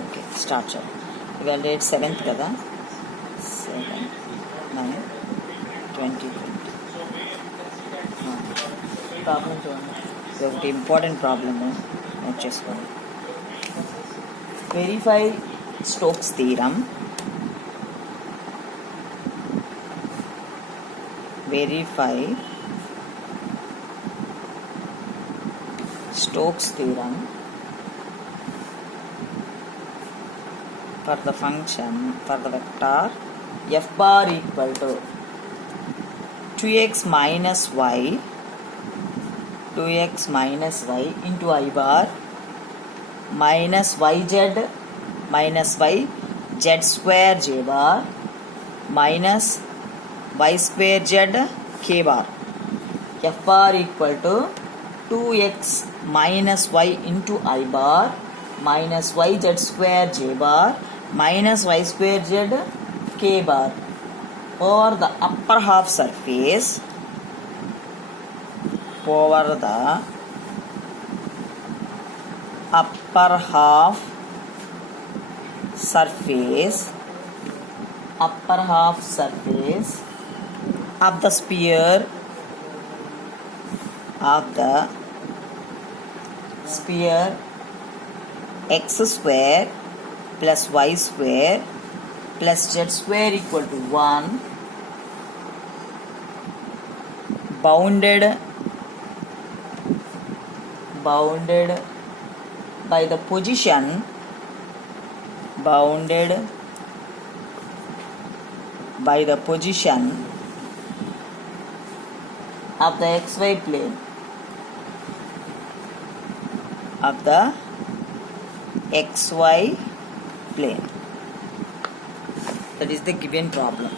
Okay start చేద్దాం. ఇవాళ date 7th కదా, 7/9/2020. ప్రాబ్లం చూడండి, ఇది ఒకటి ఇంపార్టెంట్ ప్రాబ్లము, నోట్ చేసుకోండి. Verify Stokes theorem. Verify Stokes theorem for the function, for the vector f bar equal to 2x minus y into I bar minus yz minus y z square j bar minus y square z k bar. F bar equal to 2x minus y into I bar minus yz square j bar minus y square z k bar over the upper half surface, over the upper half surface of the sphere x square plus y square plus z square equal to 1 bounded by the position of the xy plane that is the given problem.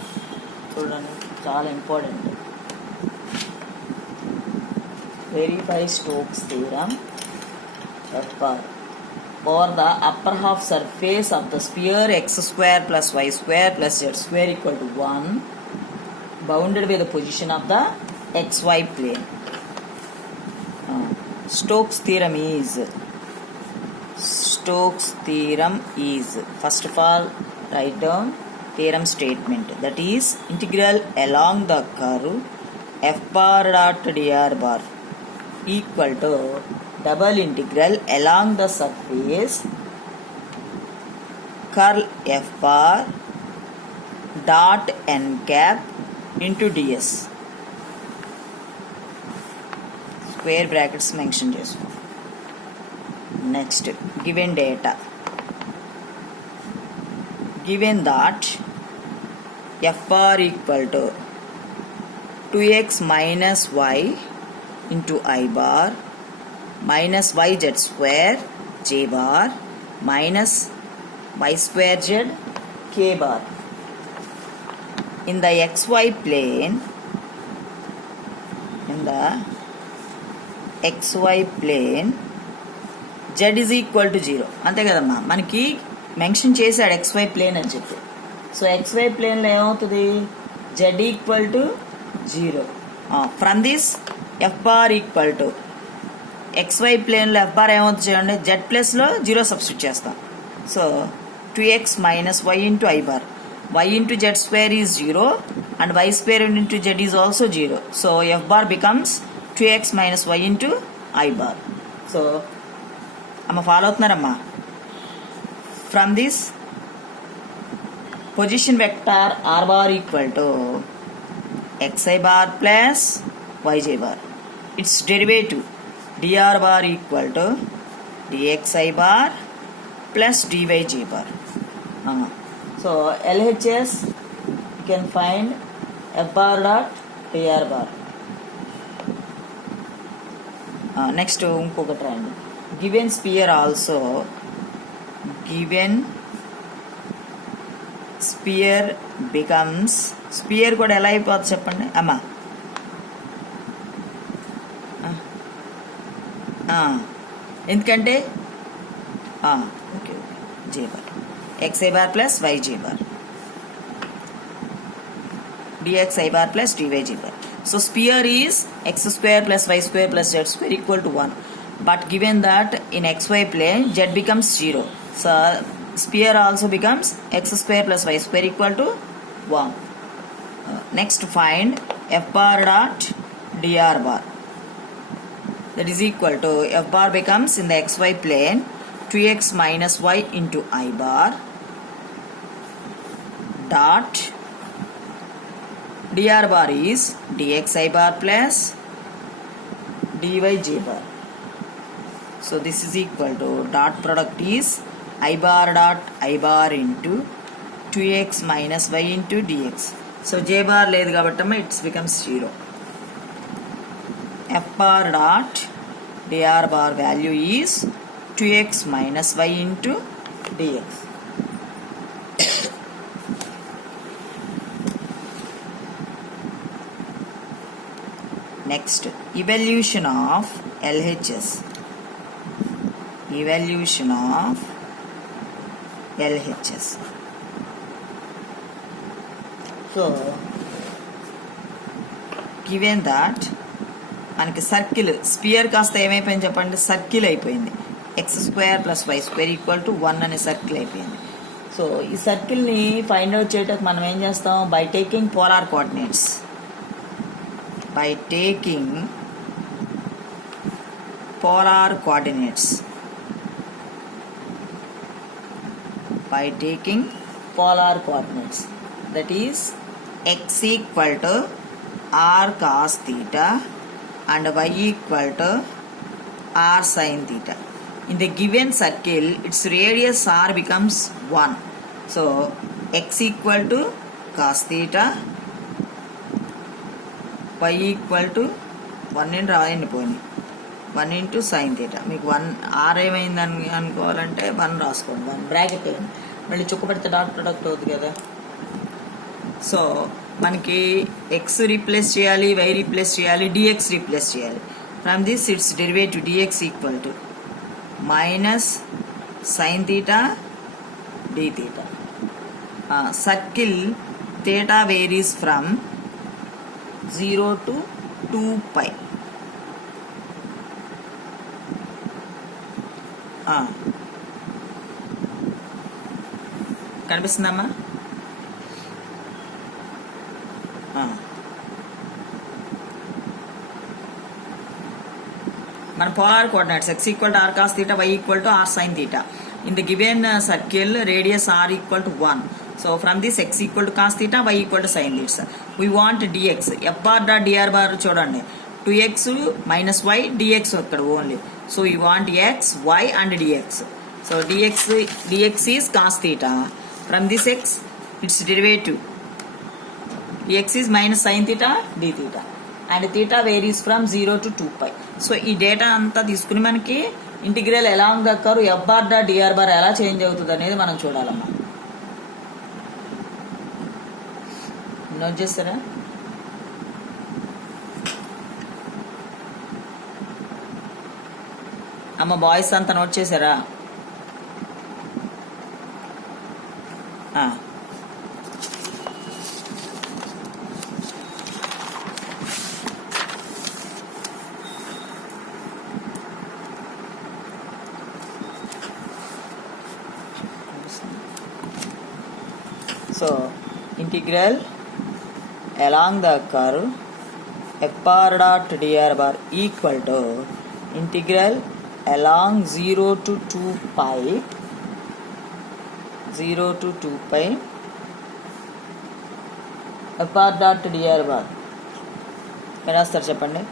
చూడండి, చాలా important. Verify Stokes theorem f bar over the upper half surface of the sphere x square plus y square plus z square equal to 1 bounded by the position of the xy plane. Stokes theorem is, first of all, write down theorem statement, that is integral along the curve f bar dot dr bar equal to double integral along the surface curl f bar dot n cap into ds. Square brackets mention చేసుకో. Next, given data. Given that f bar equal to 2x minus y into I bar minus yz square j bar minus y square z k bar. In the xy plane, z is equal to 0. అంతే కదమ్మా, మనకి మెన్షన్ చేశాడు xy plane అని చెప్పి. So xy ప్లేన్లో ఏమవుతుంది, z equal to 0. From this f bar equal to xy ప్లేన్లో f bar ఏమవుతుంది చూడండి, z ప్లస్లో 0 సబ్స్టిట్యూట్ చేస్తాం. So 2x minus y into I bar, y into z square is 0 and y square into z is also 0. So f bar becomes 2x minus y into I bar. So అమ్మ follow అవుతున్నారమ్మా. From this position vector r bar equal to xi bar plus yj bar. Its derivative dr bar equal to dxi bar plus dyj bar. So LHS you can find f bar dot dr bar. Next ఇంకొకటి రండి. Given sphere also, given sphere becomes, sphere కూడా ఎలా అయిపోతుంది చెప్పండి అమ్మా. ఎందుకంటే okay J bar xi bar plus yj bar dxi bar plus dyj bar. So sphere is x square plus y square plus z square equal to 1. But given that in xy plane z becomes 0. So sphere also becomes x square plus y square equal to 1. Next find f bar dot dr bar. That is equal to f bar becomes in the xy plane 2x minus y into I bar dot dr bar is dx I bar plus dy j bar. So this is equal to dot product is I bar dot I bar into 2x minus y into dx. So j bar లేదు కాబట్టి it becomes 0. f bar dot dr bar value is 2x minus y into dx. Next, evaluation of LHS. Evaluation of LHS. So, given that మనకి circle sphere కాస్త ఏమైపోయింది చెప్పండి, circle అయిపోయింది. X square plus y square equal to 1 అనే సర్కిల్ అయిపోయింది. సో ఈ సర్కిల్ని find out చేయడానికి మనం ఏం చేస్తాం, by taking polar coordinates. By taking polar coordinates. By taking polar coordinates. That is x equal to r cos theta and y equal to r sin theta. In the given circle, its radius r becomes 1. So x equal to cos theta, y equal to 1 అని రాయండి, పోయి 1 into sine theta. మీకు 1 ఆర్ ఏమైంది అనుకోవాలంటే 1 రాసుకోండి, 1 బ్రాకెట్ వేయండి, మళ్ళీ చుక్క పెడితే డాట్ ప్రొడక్ట్ అవుతుంది కదా. సో మనకి ఎక్స్ రీప్లేస్ చేయాలి, వై రీప్లేస్ చేయాలి, డిఎక్స్ రీప్లేస్ చేయాలి. From this it's derivative dx equal to minus sine theta d theta. Circle theta varies from 0 to 2 pi. కనిపిస్తుందమ్మా? మన polar coordinates x equal to r cos theta, y equal to r sin theta. In the given circle, radius r equal to 1. So from this x equal to cos theta, y equal to sin theta. We want dx. f bar dot dr bar చూడండి, 2x minus y dx ఇక్కడ only. So we want x, y and dx. So dx is cos theta. From this x, its derivative. dx is minus sin theta d theta. And theta varies from 0 to 2 pi. So ఈ డేటా అంతా తీసుకుని మనకి integral along the curve f bar dot dr bar ఎలా చేంజ్ అవుతుంది అనేది మనం చూడాలమ్మా. నోట్ చేస్తారా? అమ్మ బాయ్స్ అంతా నోట్ చేశారా? So integral along the curve f bar dot dr bar equal to integral along 0 to 2 pi f bar dot dr bar. రాస్తారు చెప్పండి,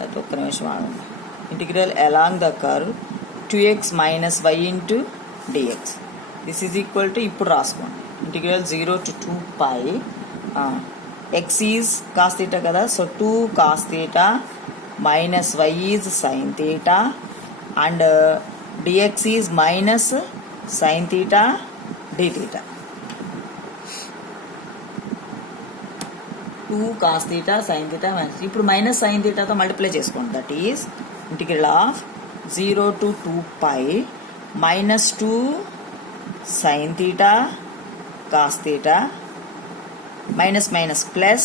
అది ఒక్క నిమిషం ఆగండి. Integral along the curve 2x minus y into dx. This is equal to, ఇప్పుడు రాసుకోండి, ఇంటిగ్రల్ 0 to 2 pi x is cos theta కదా. సో 2 cos theta minus y is sin theta and dx is minus sin theta d theta. 2 cos theta sin theta minus, ఇప్పుడు minus sin theta తో మల్టిప్లై చేసుకోండి. That is integral of 0 to 2 pi minus 2 sin theta cos theta minus minus plus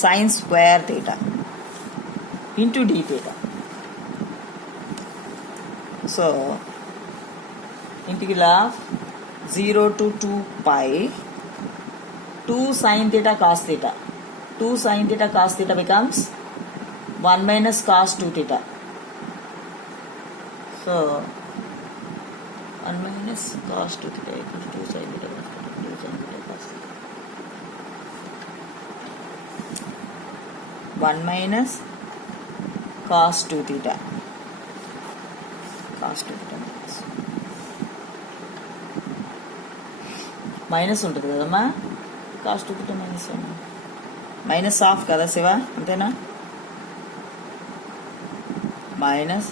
sin square theta into d theta. So integral of 0 to 2 pi 2 sin theta cos theta. 2 sin theta cos theta becomes 1 minus cos 2 theta. So 1 minus cos 2 theta equals 2 sin theta cos theta. 2 sin theta cos theta. 1 minus cos 2 theta. Cos 2 theta minus ఉంటుంది కదమ్మా. కాస్ట్ 2 theta minus minus half కదా శివ, అంతేనా? Minus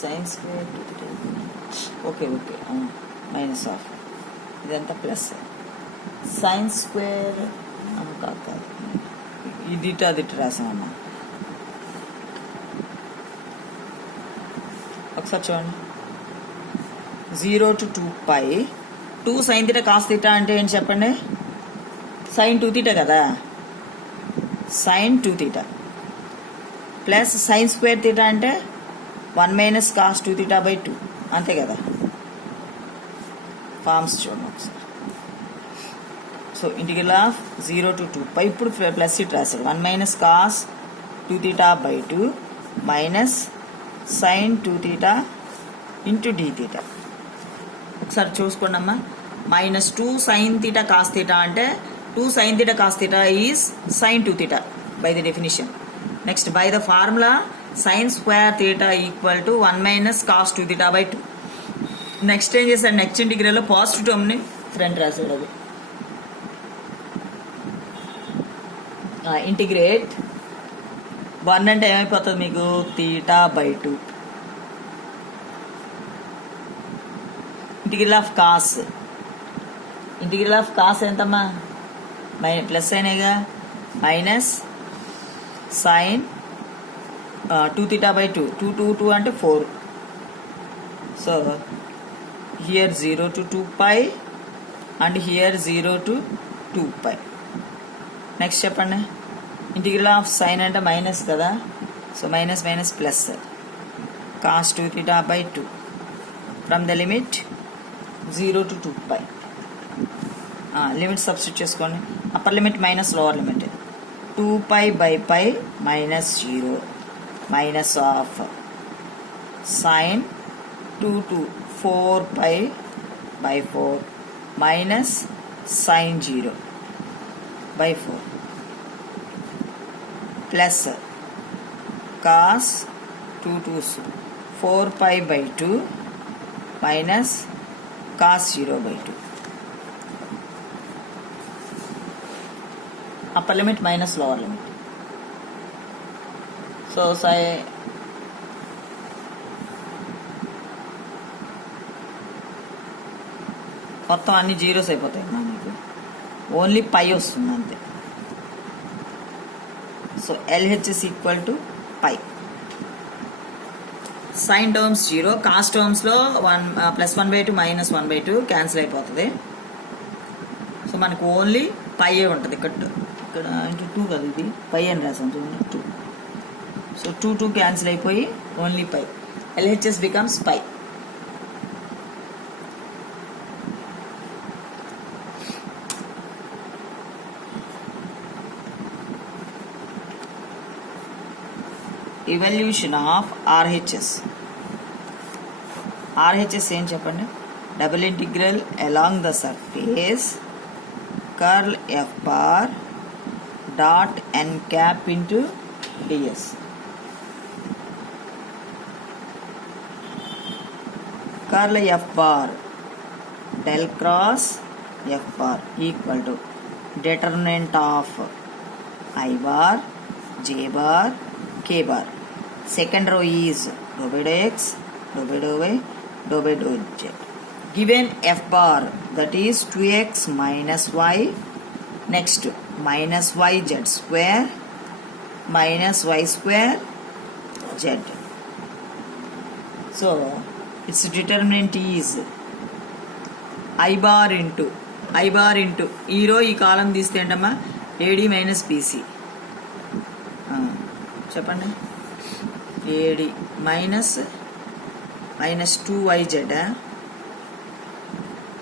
sin square 2 theta. Okay minus half, ఇదంతా plus sin square కాదు, ఇది అది రాసామమ్మా. ఒకసారి చూడండి. 0 to 2 pi 2 sin theta cos theta అంటే ఏంటి చెప్పండి? sin 2 theta కదా, sin 2 theta plus sin square theta అంటే 1 minus cos 2 theta by 2, అంతే కదా. ఫార్మ్స్ చూడండి ఒకసారి. సో ఇంటిగ్రల్ ఆఫ్ 0 to 2 pi, ఇప్పుడు ప్లస్ ఇట్ రాశాడు. 1 minus cos 2 theta by 2 minus sin 2 theta into d theta. ఒకసారి చూసుకోండి అమ్మా. మైనస్ 2 sin theta cos theta అంటే 2 sin theta cos theta is sin 2 theta by the definition. Next by the formula sin square theta equal to 1 minus cos 2 theta by 2. నెక్స్ట్ ఏం చేశాడు? నెక్స్ట్ ఇంటిగ్రల్లో పాజిటివ్ టర్మ్ని ఫ్రంట్ రాశాడు. అది ఇంటిగ్రేట్ 1 అంటే ఏమైపోతుంది మీకు? theta by 2. Integral of cos, integral of cos ఎంతమ్మా? ప్లస్ అయినాయిగా, మైనస్ సైన్ 2 theta by 2. 2 అంటే 4. So here 0 to 2 pi and here 0 to 2 pi. Next చెప్పండి. ఇంటిగ్రల్ ఆఫ్ సైన్ అంటే మైనస్ కదా, so minus minus plus cos 2 theta by 2 from the limit 0 to 2 pi. Limit substitute చేసుకోండి. Upper limit minus lower limit 2 pi by pi minus 0 minus of sine 2 to 4 pi by 4 minus sine 0 by 4 plus cos 2 to 4 pi by 2 minus cos 0 by 2. upper limit minus lower limit. So say మొత్తం అన్ని జీరోస్ అయిపోతాయి మనకు, only pi వస్తుంది అంతే. So LHS equal to pi. Sine terms 0, cos టర్మ్స్లో 1 + 1/2 - 1/2 cancel అయిపోతుంది. So మనకు only pi ఉంటుంది. ఇక్కడ ఇంటూ 2 కదా, ఇది పై అని రాసాం చూడండి 2. సో 2 క్యాన్సిల్ అయిపోయి only pi. LHS becomes pi. Evaluation of RHS. RHS ఏం చెప్పండి? Double integral along the surface curl F bar dot n cap into ds. Curl F bar del cross F bar equal to determinant of I bar, J bar, K bar. Second row is dou by dou x, dou by dou y, dou by dou z. Given F bar, that is 2x minus y, next minus yz square minus y square z. So its determinant is I bar into ఈ రో ఈ కాలం తీస్తే ఏంటమ్మా AD minus BC. చెప్పండి. AD minus 2yz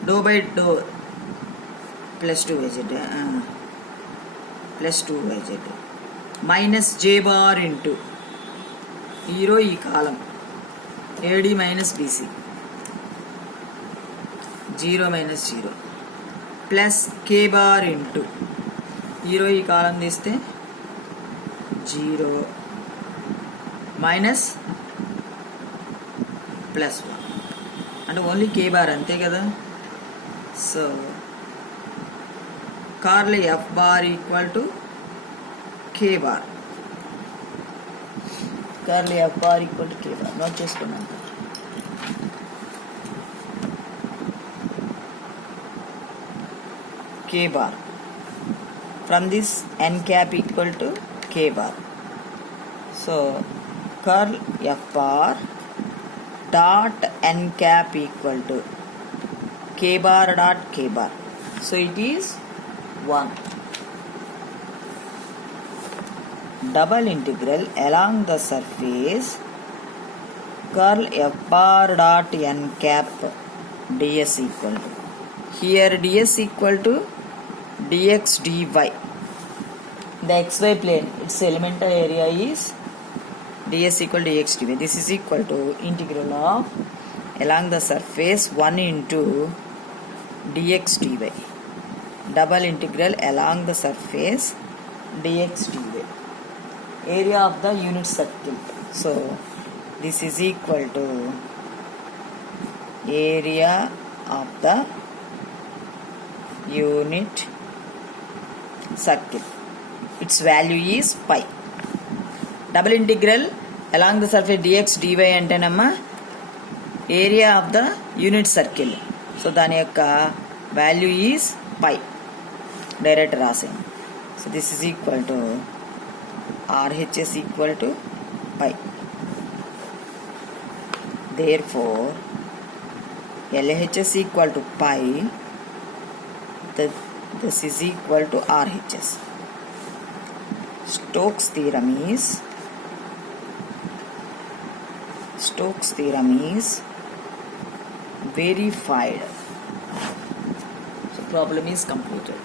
dou by dou plus 2yz plus 2yz minus j bar into ఈ రో ఈ కాలం AD minus BC 0 minus 0 plus k bar into ఈ రో ఈ కాలం తీస్తే 0 minus plus 1 అంటే ఓన్లీ k bar అంతే కదా. So curl F bar equal to k bar. Curl F bar equal to k bar. Note చేసుకున్నాను. k bar from this n cap equal to k bar. So curl F bar dot n cap equal to k bar dot k bar. So it is 1. Double integral along the surface curl F bar dot n cap ds equal to, here ds equal to dx dy. The xy plane, its elemental area is ds equal to dx dy. This is equal to integral of along the surface 1 into dx dy. Double integral along the surface dx dy. Area of the unit circle. So this is equal to area of the unit circle. Its value is pi. Double integral along the surface dx dy అంటేనమ్మా area of the unit circle. So దాని యొక్క value is pi. Direct రాసాను. So this is equal to RHS equal to pi. Therefore LHS equal to pi. This is equal to RHS. Stokes theorem is verified. So problem is completed.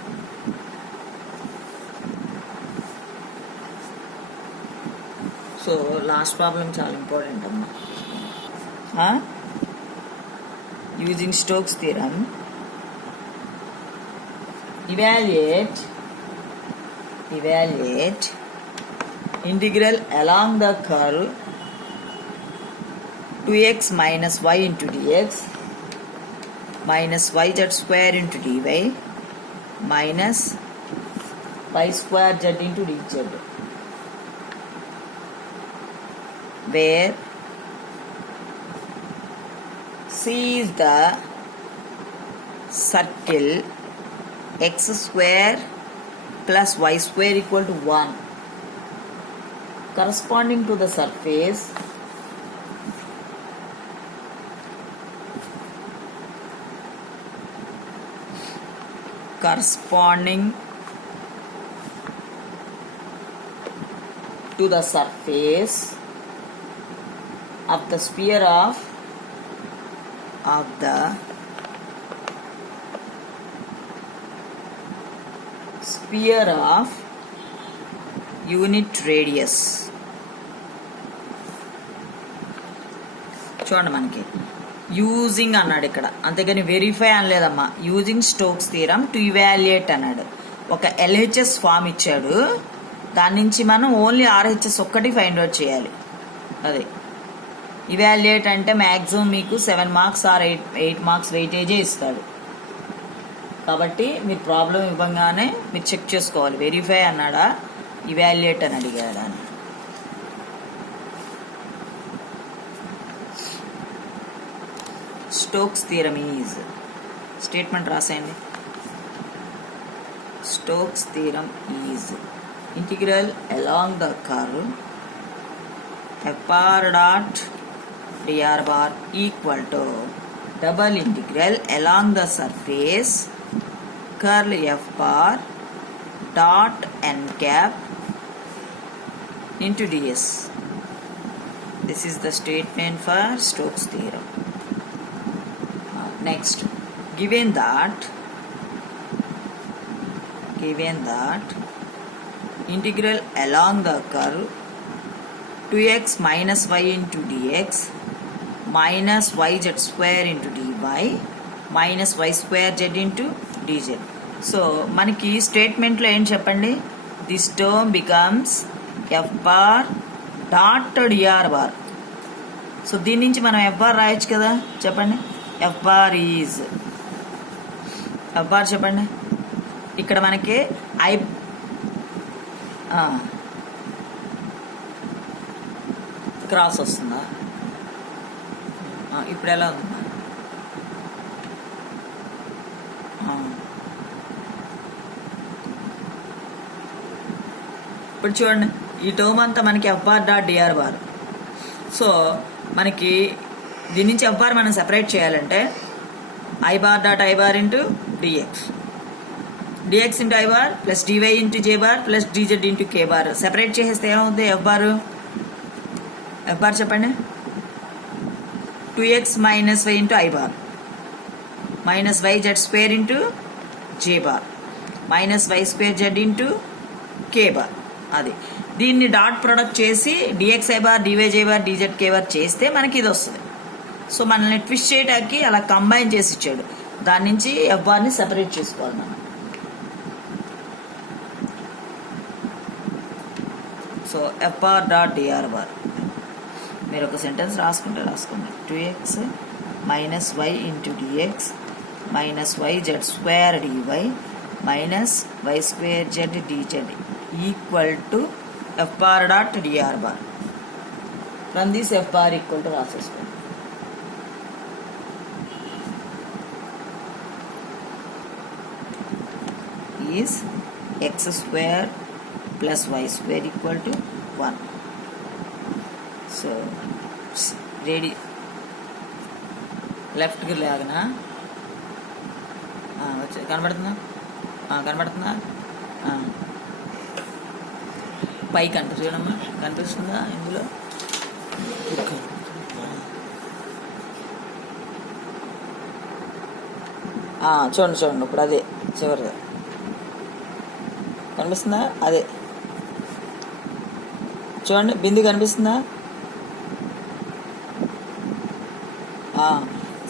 So last problem చాలా ఇంపార్టెంట్ అమ్మా. Using Stokes theorem, evaluate integral along the curve 2x minus y into dx minus yz square into dy minus y square z into dz, where C is the circle x square plus y square equal to 1 corresponding to the surface of the sphere of unit radius. చూడండి మనకి యూజింగ్ అన్నాడు ఇక్కడ, అంతేగాని verify అనలేదమ్మా. Using Stokes theorem to evaluate అన్నాడు. ఒక LHS form ఇచ్చాడు, దాని నుంచి మనం ఓన్లీ ఆర్హెచ్ఎస్ ఒక్కటి ఫైండ్ అవుట్ చేయాలి. అదే ఇవాల్యుయేట్ అంటే మ్యాక్సిమం మీకు 7 మార్క్స్ ఆర్ 8 మార్క్స్ వెయిటేజే ఇస్తాడు. కాబట్టి మీరు ప్రాబ్లం ఇవ్వగానే మీరు చెక్ చేసుకోవాలి, వెరిఫై అన్నాడా ఇవాల్యుయేట్ అని అడిగాడా అని. స్టోక్స్ థియరమ్ ఈజ్ స్టేట్మెంట్ రాసేయండి. Stokes theorem is integral along the curve f bar dot dr bar equal to double integral along the surface curl f bar dot n cap into ds. This is the statement for Stokes theorem. Next, given that integral along the curve 2x minus y into dx minus yz square into dy minus y square z into dz. So మనకి స్టేట్మెంట్లో ఏం చెప్పండి, this term becomes F bar dot dr bar. So దీని నుంచి మనం F bar రాయొచ్చు కదా, చెప్పండి. F bar is F bar చెప్పండి. ఇక్కడ మనకి ఐ క్రాస్ వస్తుందా, ఇప్పుడు ఎలా ఉందా? ఇప్పుడు చూడండి, ఈ టర్మ్ అంతా మనకి F bar dot dr bar. So మనకి దీని నుంచి ఎఫ్ బార్ మనం సెపరేట్ చేయాలంటే i bar dot i bar into dx, dx into i bar plus dy into j bar plus dz into k bar. Separate చేసేస్తే ఏమవుతుంది F bar చెప్పండి. 2x minus y into i bar minus y z square into j bar minus y square z into k bar. అది దీన్ని dot product చేసి dx i bar dy j bar dz k bar చేస్తే మనకి ఇది వస్తుంది. సో మనల్ని ట్విస్ట్ చేయడానికి అలా కంబైన్ చేసి ఇచ్చాడు, దాని నుంచి ఎఫ్ బార్ని సెపరేట్ చేసుకోవాలి మనం. So f bar dot dr bar మీరు ఒక సెంటెన్స్ రాసుకోండి. 2x minus y into dx minus y z square dy minus y square z dz equal to f bar dot dr bar. From this f bar equal to రాసేసుకోండి. Is x square plus y square equal to 1. So ready లెఫ్ట్కి లాగనా వచ్చి కనబడుతుందా పైకి అంట చూడమ్మా, కనిపిస్తుందా ఇందులో? చూడండి ఇప్పుడు అదే చివరిది కనిపిస్తుందా? అదే చూడండి, బిందు కనిపిస్తుందా?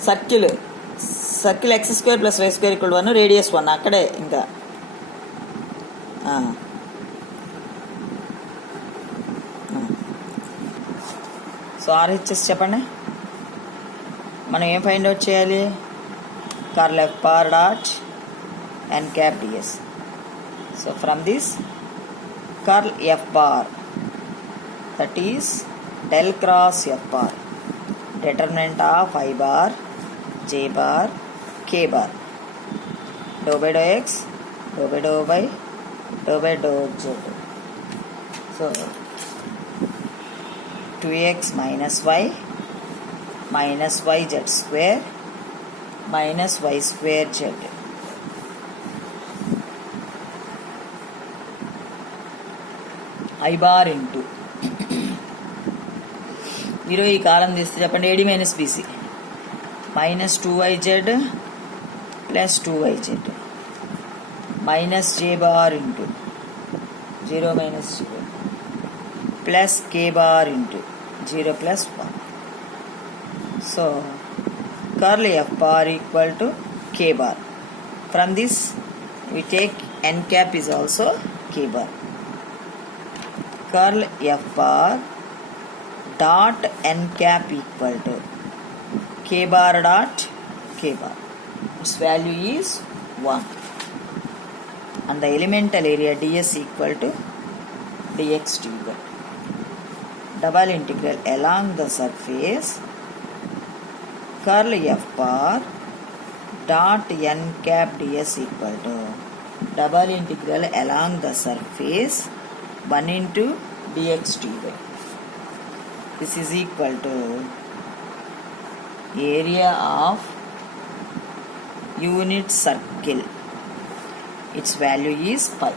Circle x square plus y square equal 1, radius 1 అక్కడే. ఇంకా సో ఆర్హెచ్ఎస్ చెప్పండి, మనం ఏం ఫైండ్ అవుట్ చేయాలి? Curl F bar dot n cap ds. So from this curl F bar, that is del cross F bar, determinant of I bar, J bar, K bar, dou by dou x, dou by dou y, dou by dou z. So 2x minus y z square minus y square z I bar into మీరు ఈ కాలం తీస్తే చెప్పండి, AD minus BC minus 2yz plus 2yz minus J bar into 0 మైనస్ 0 ప్లస్ K bar into 0 ప్లస్ 1. So curl F bar equal to K bar. From this we take n cap is also k bar. Curl f bar dot n cap equal to k bar dot k bar. Its value is 1 and the elemental area ds equal to dx dy. Double integral along the surface curl f bar dot n cap ds equal to double integral along the surface 1 into dx dy. This is equal to area of unit circle. Its value is pi.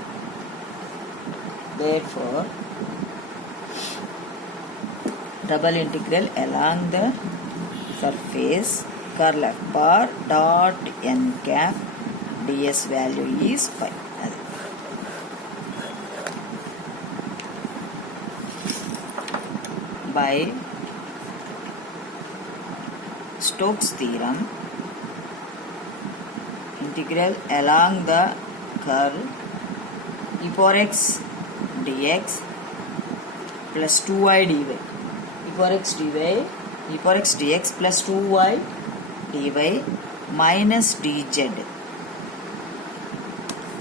double integral along the surface curl f bar dot n cap ds value is 5. అది by Stokes theorem, integral along the curve e power x dx plus 2y dy, e power x dx plus 2y dy minus dz.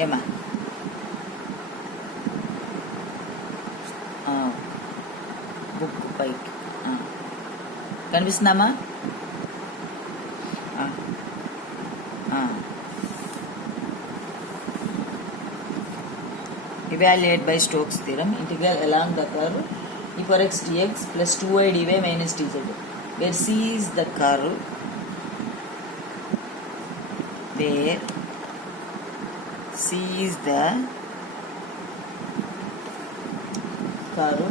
ఏమా బుక్ పైకి కనిపిస్తుందమ్మా? Evaluate by Stokes theorem, integral along the curve e power x dx plus 2y dy minus dz, where c is the curve, where c is the curve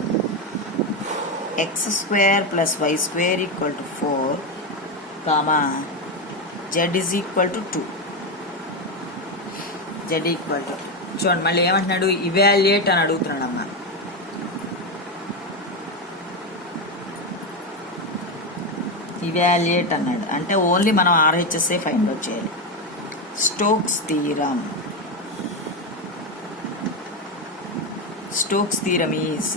x square plus y square equal to 4 comma z is equal to 2. z equal to చూడండి మళ్ళీ ఏమంటున్నాడు, ఇవాల్యుయేట్ అని అడుగుతున్నాడు అమ్మా. ఇవాల్యుయేట్ అన్నాడు అంటే ఓన్లీ మనం ఆర్హెచ్ఎస్ఏ ఫైండ్ అవుట్ చేయాలి. Stokes theorem is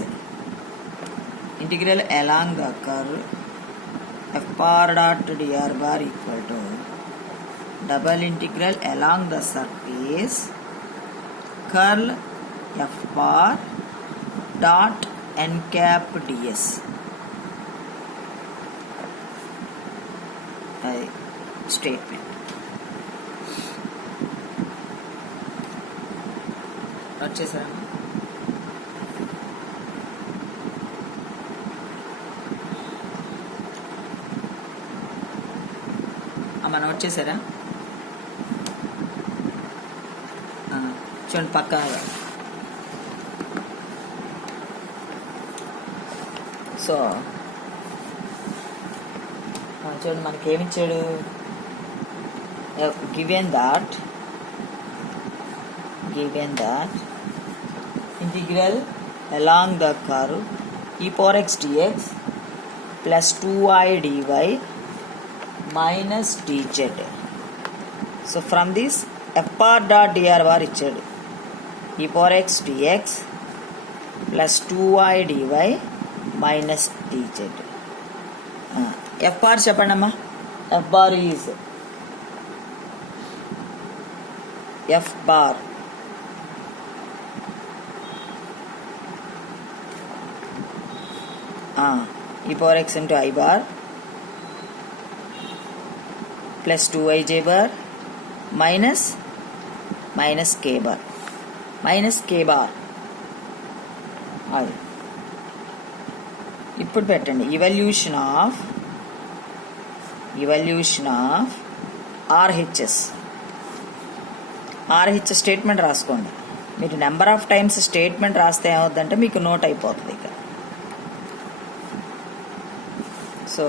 integral along the curve f bar dot dr bar equal to double integral along the surface curl f bar dot n cap ds. Statement. వచ్చేసారా? అమ్మ నోట్ చేశారా? చూడండి పక్క. సో చూడండి మనకి ఏమిచ్చాడు, given that integral along the curve e power x dx plus 2y dy minus dz. So from this f bar dot dr bar ఇచ్చాడు, e power x dx plus 2y dy minus dz. f bar చెప్పండి అమ్మా. f bar is f bar e power x into I bar plus 2ij bar minus k bar అది ఇప్పుడు పెట్టండి. Evolution of RHS statement రాసుకోండి. మీరు number of times statement రాస్తే ఏమవుద్దంటే మీకు నోట్ అయిపోతుంది ఇక. So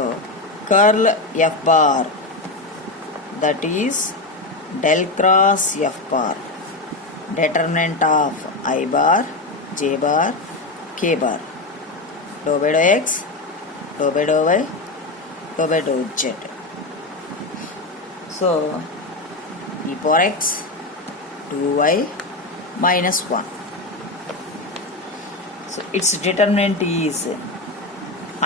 curl F bar that is del cross f bar, determinant of I bar, j bar, k bar, dou by dou x, dou by dou y, dou by dou z. So e power x 2y minus 1. So its determinant is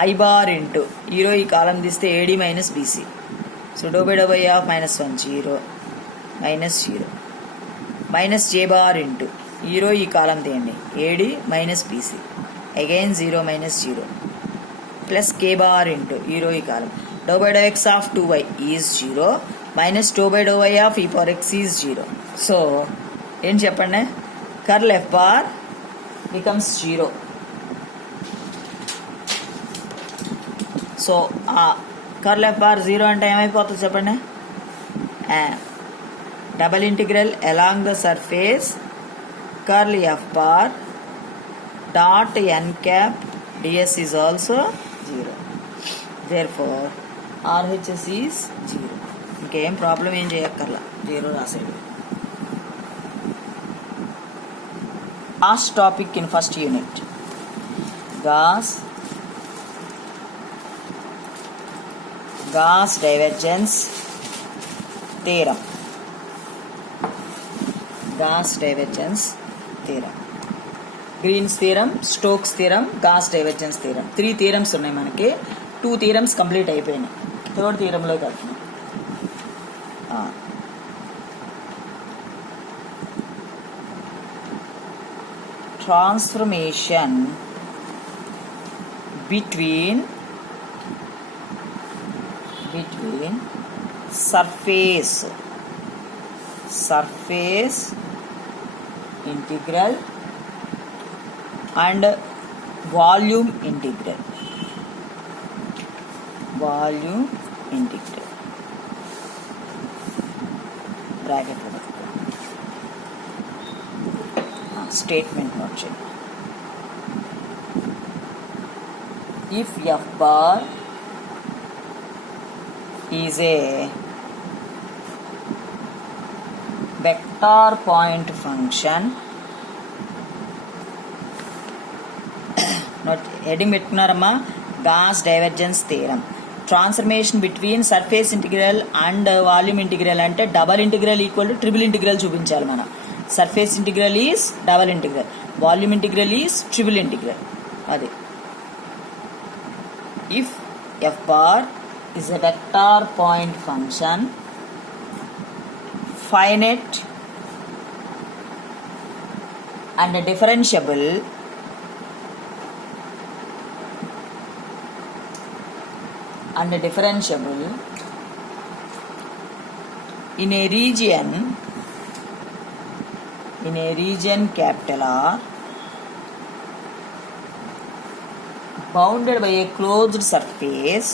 I bar into hero ఈ కాలం తీస్తే AD minus BC. So dou by dou y of minus 1 0 minus 0 minus j bar into hero ఈ కాలం తీయండి AD minus BC again 0 minus 0 plus k bar into hero ఈ కాలం dou by dou x of 2y is 0 minus dou by dou y of e power x is 0. So ఏం చెప్పండి, curl f bar becomes 0. So curl f bar 0 అంటే ఏమైపోతుంది చెప్పండి, double integral along the surface curl f bar dot n cap ds is also 0. Therefore RHS is 0. ఇంకేం ప్రాబ్లం ఏం చేయక్కర్లా, 0 రాసేది. Last topic in first unit, Gauss divergence theorem. Gauss divergence theorem, Green's theorem, Stokes theorem, Gauss divergence theorem. 3 theorems ఉన్నాయి మనకి. 2 theorems complete అయిపోయినాయి. థర్డ్ థియరంలో వెళ్తున్నాం. Transformation between surface integral and volume integral. Bracket statement note చేయండి. If f bar is a vector point function, not heading పెట్టుకున్నారమ్మా, Gauss divergence theorem. Transformation between surface integral and volume integral అంటే double integral equal to triple integral చూపించాలి మనం. Surface integral is double integral, volume integral is triple integral. Adi. If f bar is a vector point function, finite and differentiable in a region capital R, bounded by a closed surface,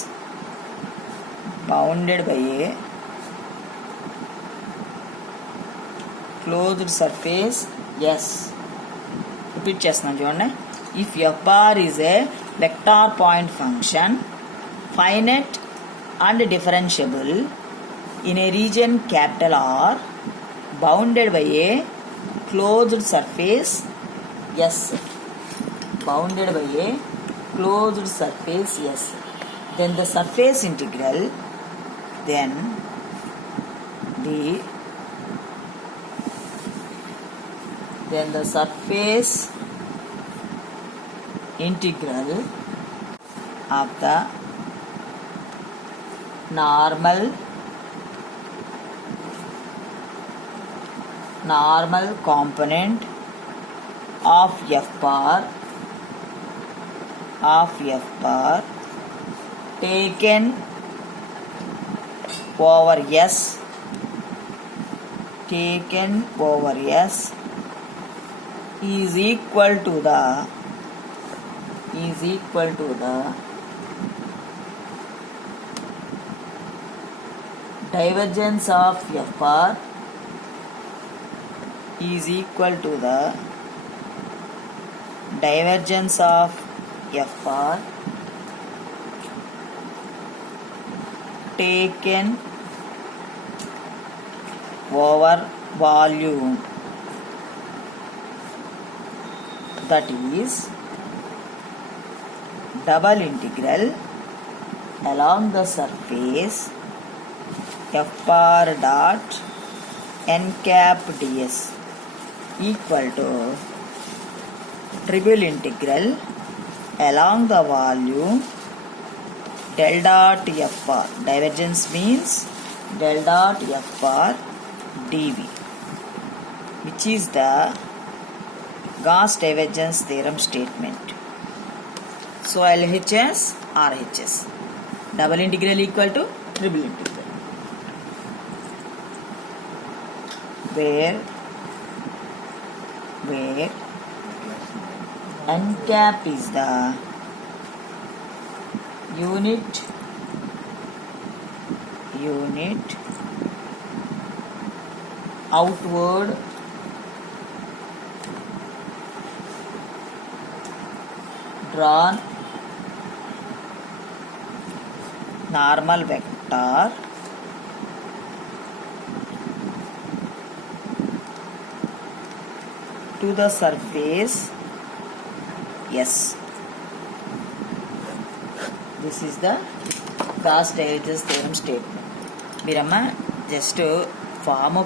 yes. Repeat చేస్తున్నాను చూడండి. If f bar is a vector point function, finite and differentiable in a region capital R, bounded by a closed surface, yes. Then the surface integral, then the surface integral of the normal component of f bar taken over S is equal to the divergence of f bar is equal to the divergence of f bar taken over volume, that is double integral along the surface f bar dot n cap ds equal to triple integral along the volume del dot f bar. Divergence means del dot f bar dv, which is the Gauss divergence theorem statement. So LHS, RHS, double integral equal to triple integral, where n cap is the unit outward drawn normal vector to the surface S. This is the Gauss Divergence theorem statement. మీరమ్మ just form